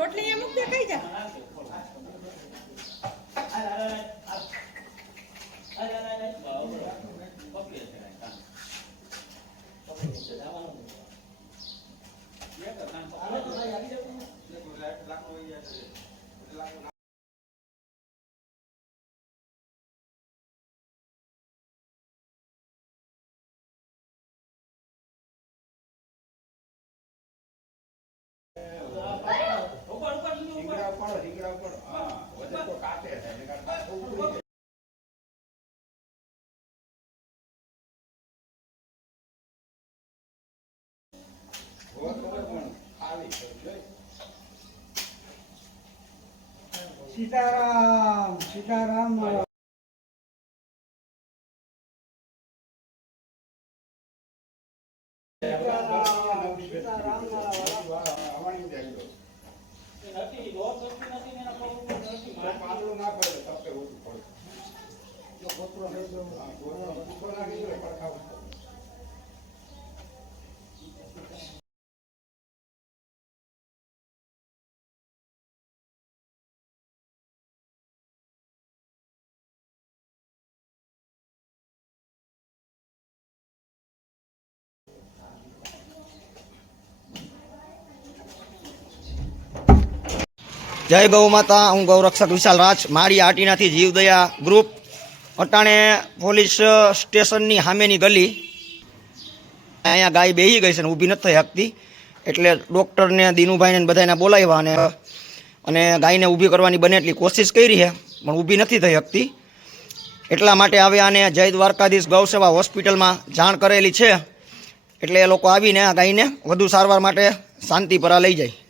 રોટલી અમુક દે કઈ જા सीताराम सीताराम जय गौ माता। हूँ गौरक्षक विशाल राज मारी आटीना थी जीवदया ग्रुप अटाणे पोलीस स्टेशन नी सामेनी गली अहींया गाय बेही गई छे, ऊभी नथी थई शकती एटले डॉक्टर ने दीनुभाई ने बधाने बोलाव्या अने गायने ऊभी करवानी बने एटली कोशिश करी है पण ऊभी नथी थई शकती एटला माटे आव्या अने जय द्वारकाधीश गौसेवा होस्पिटल में जाण करेली छे एटले ए लोको आवीने आ गायने वधु सारवार माटे शांतिपुरा लई जाय।